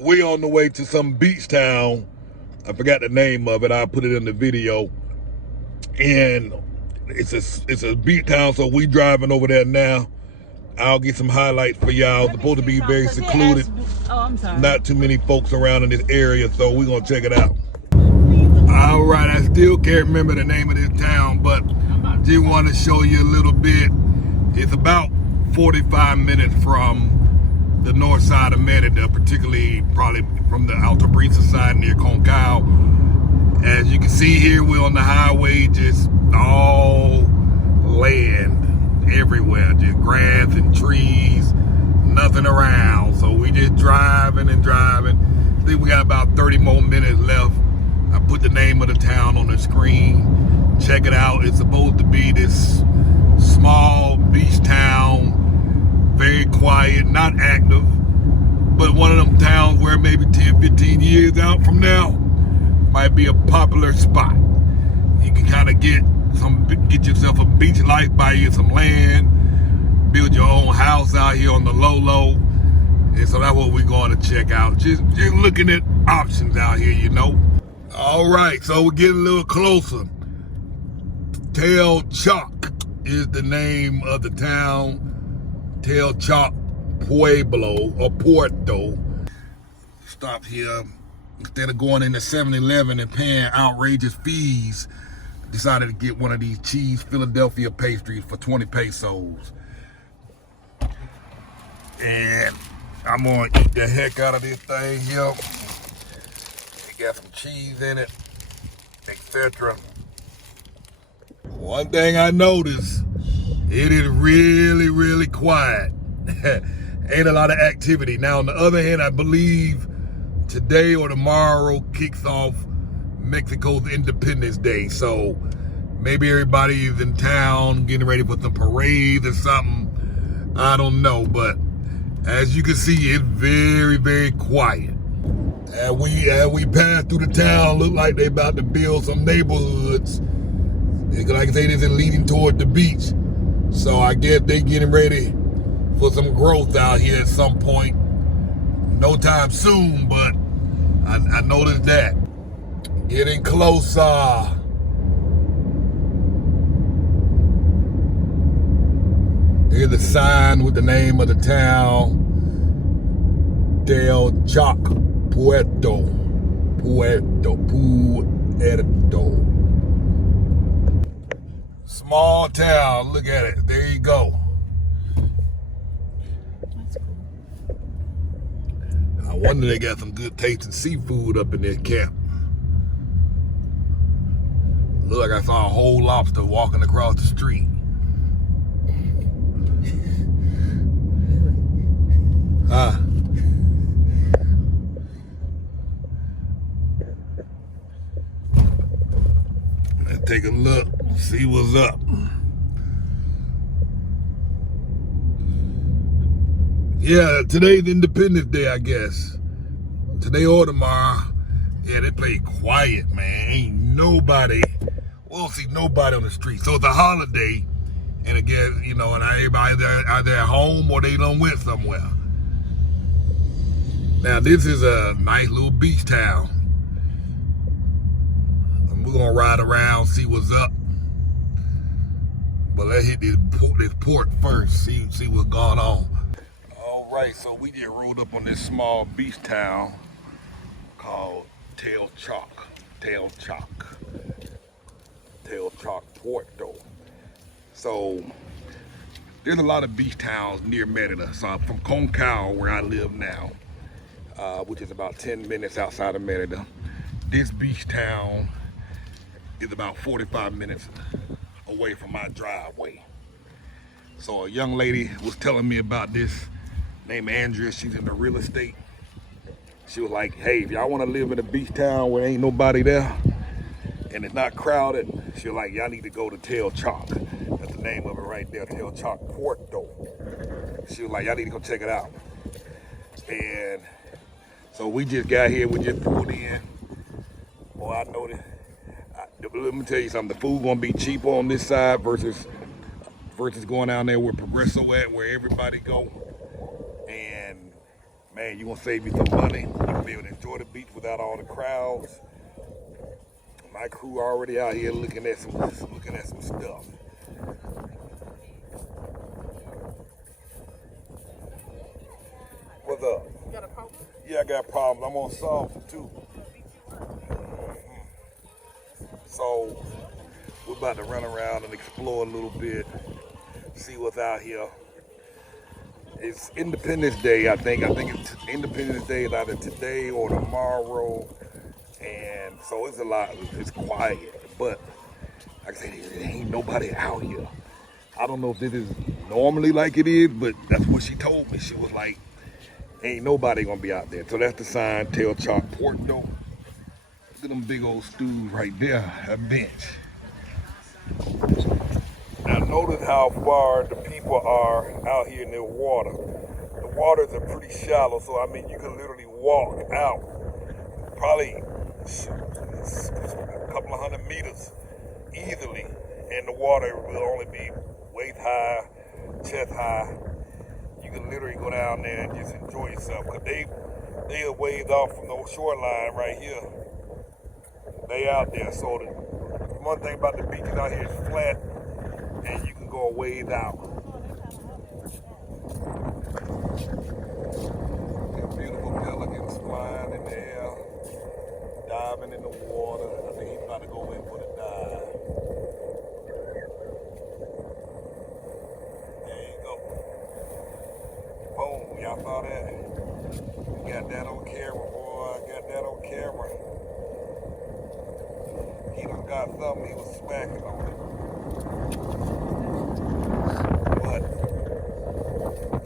we're on the way to some beach town. I forgot the name of it. I'll put it in the video. And it's a beach town, so we driving over there now. I'll get some highlights for y'all. It's supposed to be very secluded. I'm sorry. Not too many folks around in this area, so we're gonna check it out. All right, I still can't remember the name of this town, but just want to show you a little bit. It's about 45 minutes from the north side of Merida, particularly probably from the Alta Brisa side near Concal. As you can see here, we're on the highway, just all land everywhere, just grass and trees, nothing around. So we just driving and driving. I think we got about 30 more minutes left. I put the name of the town on the screen. Check it out. It's supposed to be this small beach town, very quiet, not active, but one of them towns where maybe 10, 15 years out from now might be a popular spot. You can kind of get yourself a beach life, buy you some land, build your own house out here on the low. And so that's what we're going to check out. Just looking at options out here, you know. All right, so we're getting a little closer. Telchac is the name of the town. Telchac Pueblo or Puerto. Stopped here. Instead of going into 7-Eleven and paying outrageous fees, decided to get one of these cheese Philadelphia pastries for 20 pesos. And I'm gonna eat the heck out of this thing here. It got some cheese in it, etc. One thing I noticed, it is really, really quiet. Ain't a lot of activity. Now, on the other hand, I believe today or tomorrow kicks off Mexico's Independence Day. So maybe everybody is in town getting ready for some parades or something. I don't know, but as you can see, it's very, very quiet. And we pass through the town, look like they about to build some neighborhoods. Like I say, this is leading toward the beach. So I guess they getting ready for some growth out here at some point. No time soon, but I noticed that. Getting closer. Here's the sign with the name of the town. Telchac Puerto. Puerto. Small town, look at it. There you go. I wonder they got some good tasting seafood up in their camp. Look like I saw a whole lobster walking across the street. Let's take a look, see what's up. Yeah, today's Independence Day, I guess. Today or tomorrow. Yeah, they play quiet, man. Ain't nobody, we'll see nobody on the street. So it's a holiday, and again, you know, and everybody either at home or they done went somewhere. Now, this is a nice little beach town. And we're gonna ride around, see what's up. But let's hit this port first, see what's going on. All right, so we just rolled up on this small beach town called Telchac Puerto. So there's a lot of beach towns near Merida. So I'm from Concal, where I live now, which is about 10 minutes outside of Merida. This beach town is about 45 minutes away from my driveway. So a young lady was telling me about this named Andrea. She's in the real estate. She was like, hey, if y'all want to live in a beach town where ain't nobody there and it's not crowded, she was like, y'all need to go to Telchac. That's the name of it right there, Telchac Puerto. She was like, y'all need to go check it out. And so we just got here, we just pulled in. Boy, I know that. Let me tell you something, the food gonna be cheaper on this side versus going down there where Progresso at, where everybody go. And Man, you're gonna save you some money. You can be able to enjoy the beach without all the crowds. My crew already out here looking at some stuff. What's up? You got a problem? Yeah, I got problems. I'm gonna solve them too. So we're about to run around and explore a little bit, see what's out here. It's Independence Day, I think. I think it's Independence Day is either today or tomorrow. And so it's a lot, it's quiet. But like I said, there ain't nobody out here. I don't know if this is normally like it is, but that's what she told me. She was like, ain't nobody gonna be out there. So that's the sign, Telchac Puerto. Look at them big old stools right there, a bench. Now notice how far the people are out here in the water. The waters are pretty shallow, so I mean you can literally walk out probably a couple of 100 meters easily, and the water will only be waist high, chest high. You can literally go down there and just enjoy yourself, because they are ways off from the shoreline right here. They out there, so the one thing about the beaches out here is flat, and you can go a ways out. Beautiful pelicans flying in the air, diving in the water. I think he's about to go in for the dive. There you go. Boom, y'all saw that? Got that on camera, boy. Got that on camera. He done got something, he was smacking on it. But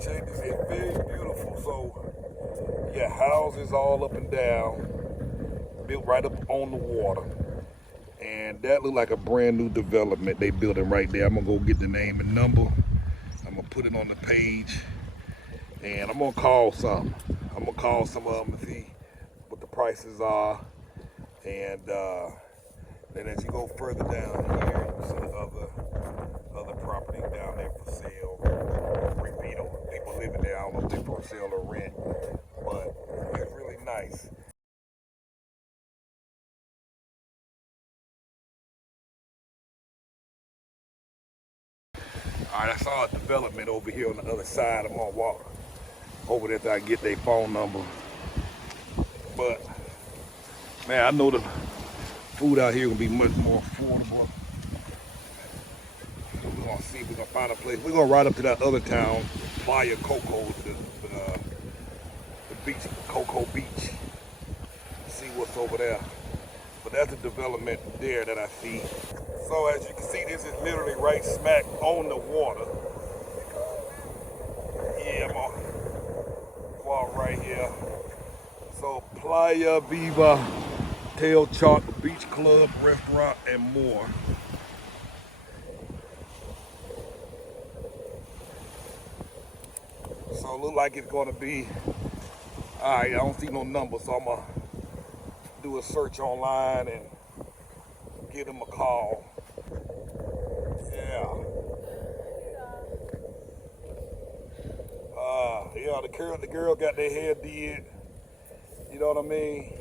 check this, it's very beautiful. So you got houses all up and down, built right up on the water. And that look like a brand new development they building right there. I'm gonna go get the name and number. I'm gonna put it on the page, and I'm gonna call some. I'm gonna call some of them and see what the prices are. And then as you go further down here, you see other properties down there for sale. People living there, I don't know if they're for sale or rent, but it's really nice. All right, I saw a development over here on the other side. I'm gonna walk over there till I get their phone number. But man, I know the food out here will be much more affordable. So we're gonna see if we're gonna find a place. We're gonna ride up to that other town, Playa Coco, the beach, Coco Beach. See what's over there. But that's a development there that I see. So as you can see, this is literally right smack on the water. Yeah, I'm gonna walk right here. So Playa Viva, Telchac Beach Club, restaurant, and more. So it look like it's gonna be, all right, I don't see no number, so I'm gonna do a search online and give them a call. Yeah. Yeah, the girl got their hair did. You know what I mean?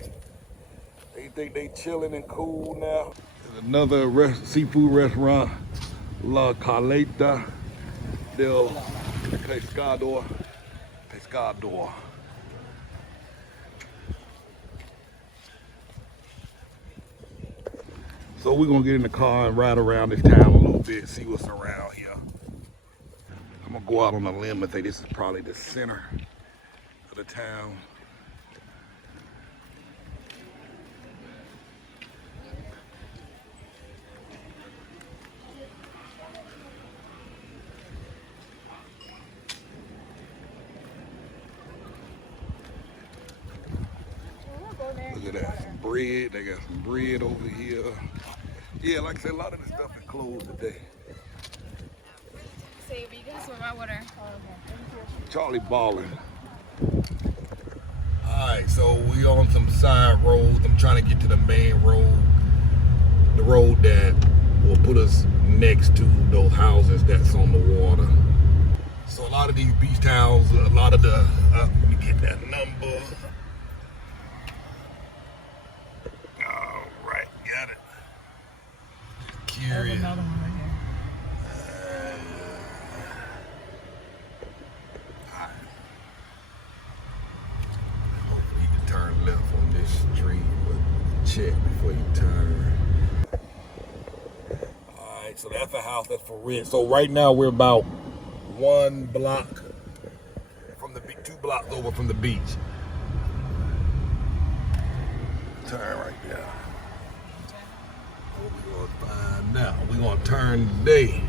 They think they chilling and cool now. There's another seafood restaurant, La Caleta del Pescador. So we're gonna get in the car and ride around this town a little bit, see what's around here. I'm gonna go out on a limb and say this is probably the center of the town. Look at that, some bread. They got some bread over here. Yeah, like I said, a lot of the stuff is closed today. Save you guys for my water. Charlie ballin'. Alright, so we on some side roads. I'm trying to get to the main road. The road that will put us next to those houses that's on the water. So a lot of these beach towns, a lot of the, be Get that number. All right, got it. Just curious. Another one right here. All right. Hopefully you can turn left on this street, but check before you turn. All right, so that's a house that's for rent. So right now we're about 1 block from the beach, 2 blocks over from the beach. Turn right there. What we gonna find now? We gonna turn today.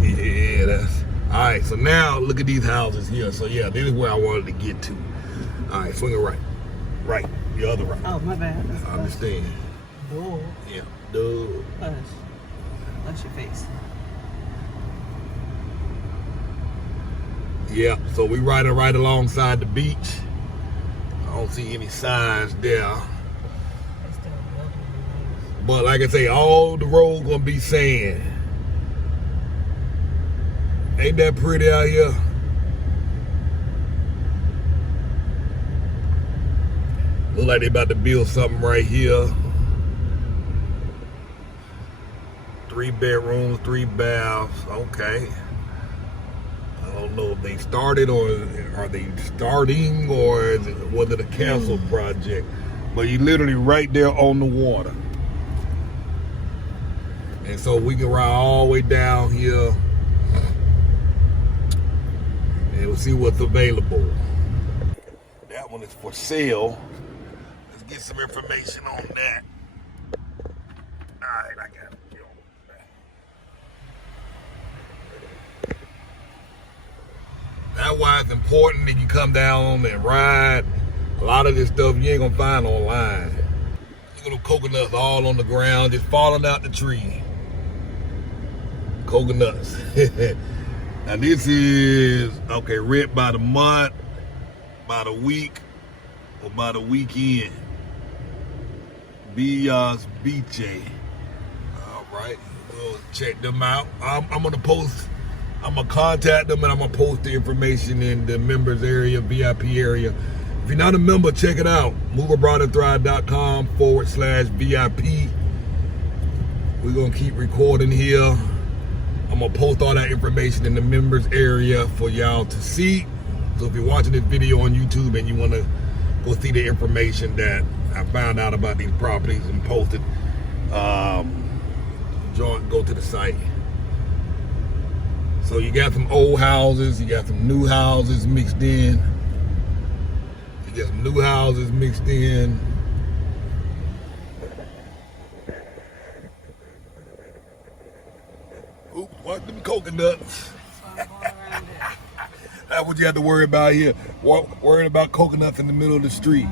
Yeah, that's all right. So now look at these houses here. So yeah, this is where I wanted to get to. All right, swing it right, the other right. Oh, my bad. That's I understand. bull. Yeah, dude. Hush. Watch your face. Yeah, so we riding right alongside the beach. I don't see any signs there. But like I say, all the road gonna be sand. Ain't that pretty out here? Look like they about to build something right here. 3 bedrooms, 3 baths, okay. I don't know if they started or are they starting or was it a canceled project? But you literally right there on the water. And so we can ride all the way down here and we'll see what's available. That one is for sale. Let's get some information on that. All right, I got it. That's why it's important that you come down and ride. A lot of this stuff you ain't gonna find online. Look at them coconuts all on the ground, just falling out the tree. Coconuts. Now this is, okay, rent by the month, by the week, or by the weekend. Villas Beach. All right, we'll check them out. I'm gonna contact them and I'm gonna post the information in the members area, VIP area. If you're not a member, check it out. moveabroadandthrive.com/VIP. We're gonna keep recording here. I'm gonna post all that information in the members area for y'all to see. So if you're watching this video on YouTube and you wanna go see the information that I found out about these properties and posted, go to the site. So you got some old houses, you got some new houses mixed in. You got some new houses mixed in. Oops, watch them coconuts. That's what you have to worry about here. Worrying about coconuts in the middle of the street.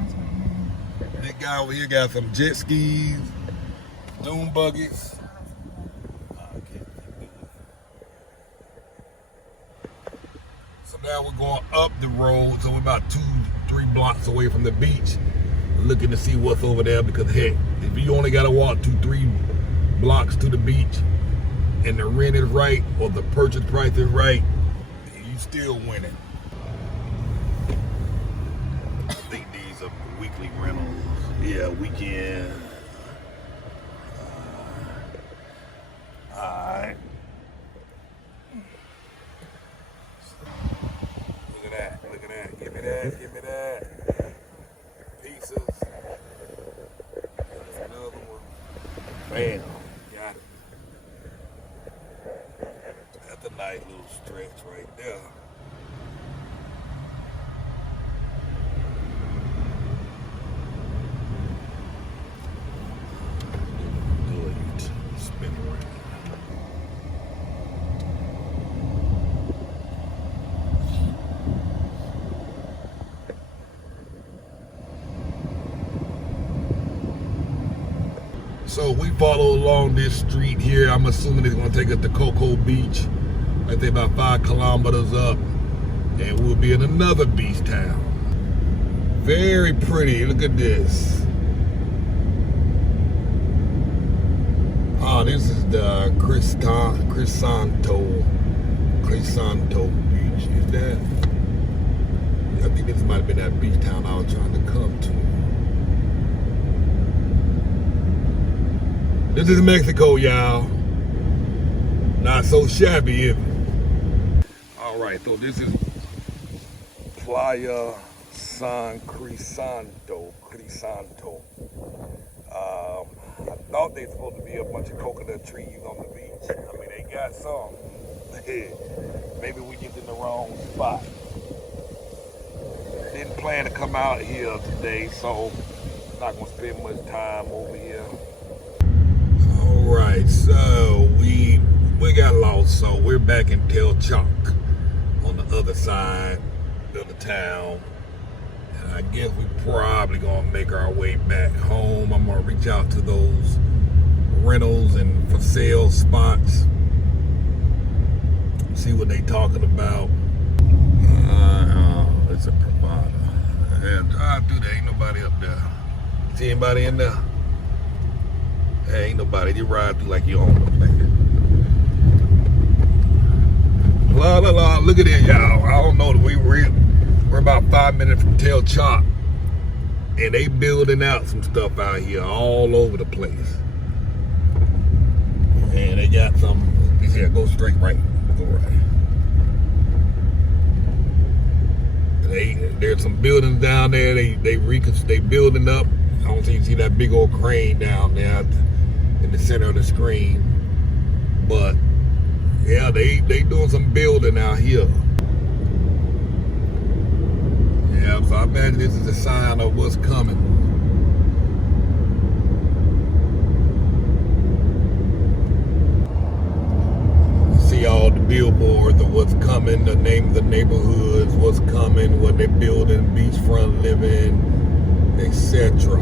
That guy over here got some jet skis, dune buggies. So now we're going up the road, so we're about 2-3 blocks away from the beach, looking to see what's over there, because heck, if you only gotta walk 2-3 blocks to the beach and the rent is right or the purchase price is right, you still winning. I think these are weekly rentals. Yeah, weekend. Alright. Look at that. Give me that. Pieces. There's another one. Bam. Got it. That's a nice little stretch right there. Good. Spin around. So we follow along this street here. I'm assuming it's gonna take us to Cocoa Beach. I think about 5 kilometers up. And we'll be in another beach town. Very pretty, look at this. This is the Crisanto Beach. Is that? I think this might have been that beach town I was trying to come to. This is Mexico, y'all. Not so shabby, is it? All right, so this is Playa San Crisanto. I thought they were supposed to be a bunch of coconut trees on the beach. I mean, they got some. Maybe we get in the wrong spot. Didn't plan to come out here today, so not gonna spend much time over here. All right, so we got lost, so we're back in Telchac on the other side of the town. And I guess we probably gonna make our way back home. I'm gonna reach out to those rentals and for sale spots, see what they talking about. It's a provider. And drive through there, ain't nobody up there. See anybody in there? Hey, ain't nobody. You ride through like you own the place. La la la, look at it, y'all. I don't know, we're about 5 minutes from Telchac, and they building out some stuff out here all over the place. And they got some, they said go straight right, go right. There's some buildings down there, they building up. I don't think you see that big old crane down there in the center of the screen. But yeah, they doing some building out here. Yeah, so I imagine this is a sign of what's coming. You see all the billboards of what's coming, the name of the neighborhoods, what's coming, what they're building, beachfront living, etc.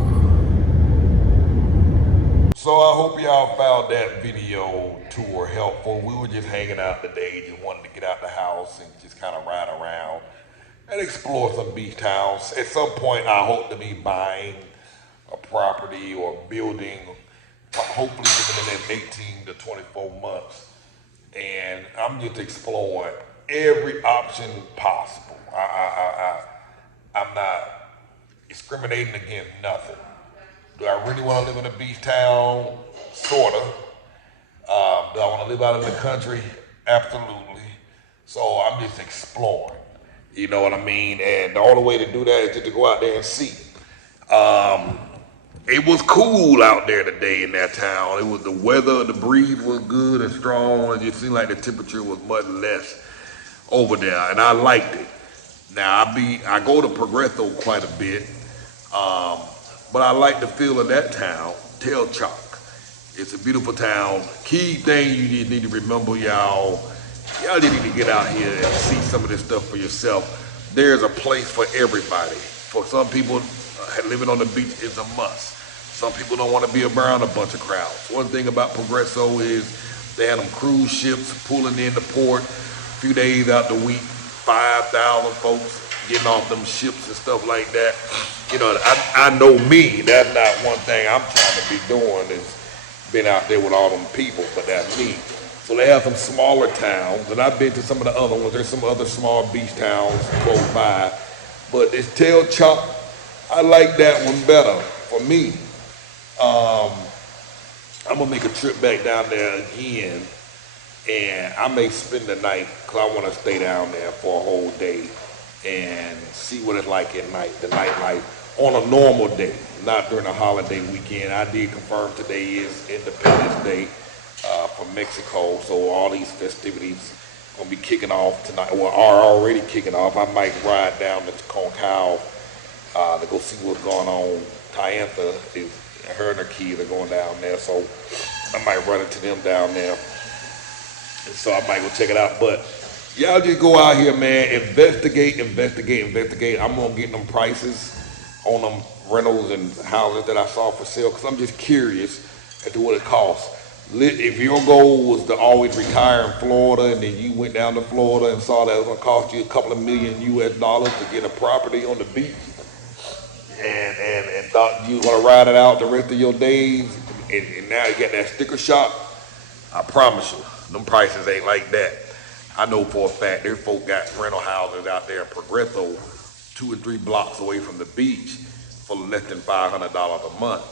So I hope y'all found that video tour helpful. We were just hanging out today, just wanted to get out the house and just kind of ride around and explore some beach towns. At some point, I hope to be buying a property or building, hopefully within the next 18 to 24 months. And I'm just exploring every option possible. I'm not discriminating against nothing. Do I really want to live in a beach town? Sorta. Do I want to live out in the country? Absolutely. So I'm just exploring. You know what I mean? And the only way to do that is just to go out there and see. It was cool out there today in that town. It was the weather, the breeze was good and strong. It just seemed like the temperature was much less over there, and I liked it. Now I go to Progreso quite a bit, but I like the feel of that town, Telchac. It's a beautiful town. Key thing you just need to remember, y'all need to get out here and see some of this stuff for yourself. There's a place for everybody. For some people, living on the beach is a must. Some people don't want to be around a bunch of crowds. One thing about Progreso is they have them cruise ships pulling in the port a few days out the week, 5,000 folks getting off them ships and stuff like that. You know, I know me, that's not one thing I'm trying to be doing is being out there with all them people, but that's me. So they have some smaller towns, and I've been to some of the other ones. There's some other small beach towns close by. But this Telchac, I like that one better for me. I'm gonna make a trip back down there again, and I may spend the night, cause I wanna stay down there for a whole day and see what it's like at night, the nightlife on a normal day, not during a holiday weekend. I did confirm today is Independence Day for Mexico, so all these festivities gonna be kicking off tonight, or are already kicking off. I might ride down to Concao to go see what's going on. Tiantha is, her and her kids are going down there, so I might run into them down there. And so I might go check it out. But y'all just go out here, man, investigate. I'm gonna get them prices on them rentals and houses that I saw for sale, because I'm just curious as to what it costs. If your goal was to always retire in Florida, and then you went down to Florida and saw that it was gonna cost you a couple of $million US to get a property on the beach, and thought you were gonna ride it out the rest of your days, and now you got that sticker shock, I promise you, them prices ain't like that. I know for a fact there's folk got rental houses out there in Progresso, 2 or 3 blocks away from the beach, for less than $500 a month.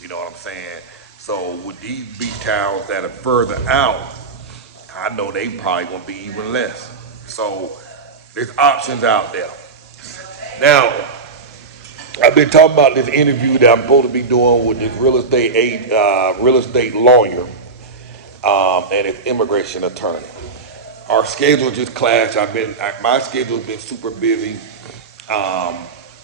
You know what I'm saying? So with these beach towns that are further out, I know they probably gonna be even less. So there's options out there. Now, I've been talking about this interview that I'm supposed to be doing with this real estate lawyer, and his immigration attorney. Our schedule just clashed. My schedule's been super busy, um,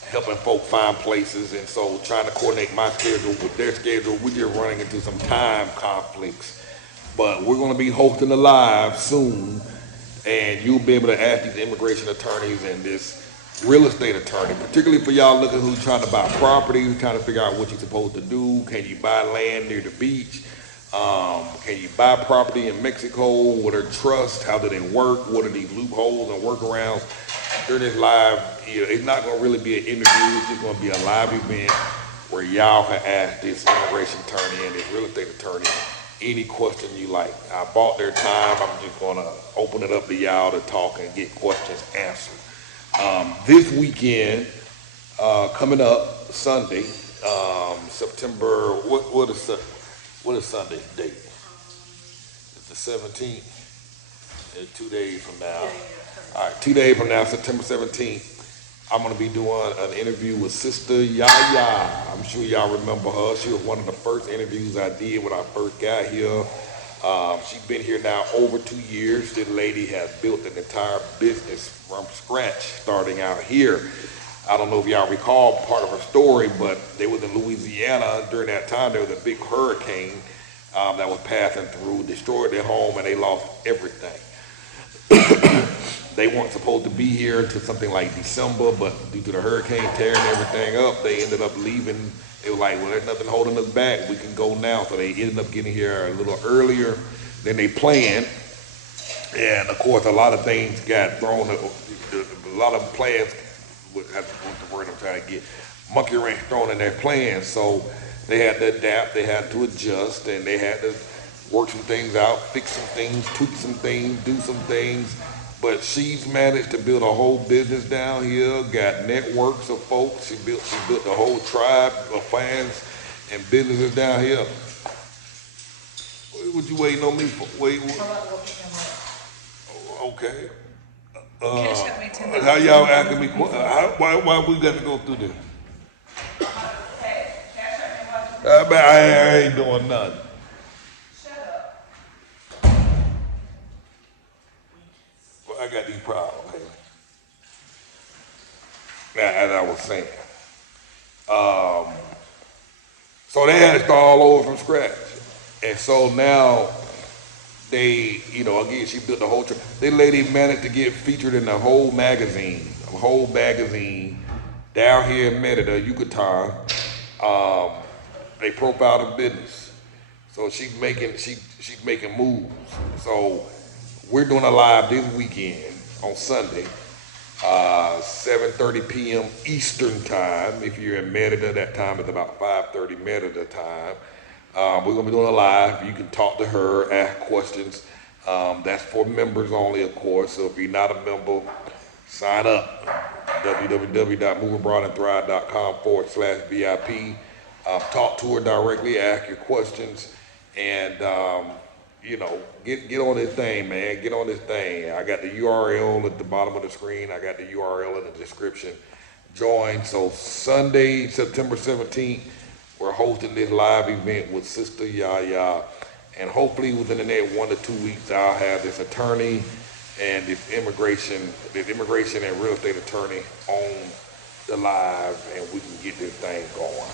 helping folk find places, and so trying to coordinate my schedule with their schedule, we're just running into some time conflicts. But we're going to be hosting a live soon, and you'll be able to ask these immigration attorneys and this real estate attorney, particularly for y'all looking who's trying to buy property, who's trying to figure out what you're supposed to do. Can you buy land near the beach? Can you buy property in Mexico? What are trusts? How do they work? What are these loopholes and workarounds? During this live, it's not going to really be an interview. It's just going to be a live event where y'all can ask this immigration attorney and this real estate attorney any question you like. I bought their time. I'm just going to open it up to y'all to talk and get questions answered. This weekend, coming up Sunday, September, what is Sunday's date? It's the 17th. It's 2 days from now. All right, 2 days from now, September 17th, I'm going to be doing an interview with Sister Yaya. I'm sure y'all remember her. She was one of the first interviews I did when I first got here. She's been here now over 2 years. This lady has built an entire business from scratch, starting out here. I don't know if y'all recall part of her story, but they was in Louisiana. During that time, there was a big hurricane that was passing through, destroyed their home, and they lost everything. They weren't supposed to be here until something like December, but due to the hurricane tearing everything up, they ended up leaving. They were like, well, there's nothing holding us back. We can go now. So they ended up getting here a little earlier than they planned. And of course, a lot of things got thrown, a lot of plans, what's the word I'm trying to get, monkey wrench thrown in their plans. So they had to adapt, they had to adjust, and they had to work some things out, fix some things, tweak some things, do some things. But she's managed to build a whole business down here, got networks of folks. She built the whole tribe of fans and businesses down here. What you waiting on me for? Okay. How y'all asking me? Why we got to go through this? I ain't doing nothing. I got these problems, okay? Now, as I was saying, so they had to start all over from scratch, and so now they, again, she built the whole. This lady managed to get featured in the whole magazine down here in Merida, Yucatan. They profiled her business, so she's making moves. So we're doing a live this weekend on Sunday, 7:30 p.m. Eastern time. If you're in Merida, that time is about 5:30 Merida time. We're gonna be doing a live. You can talk to her, ask questions. That's for members only, of course. So if you're not a member, sign up. www.moveabroadandthrive.com/VIP. Talk to her directly, ask your questions, and get on this thing, man. Get on this thing. I got the URL at the bottom of the screen. I got the URL in the description. Join. So Sunday, September 17th, we're hosting this live event with Sister Yaya, and hopefully within the next 1 to 2 weeks, I'll have this attorney and this immigration and real estate attorney on the live, and we can get this thing going.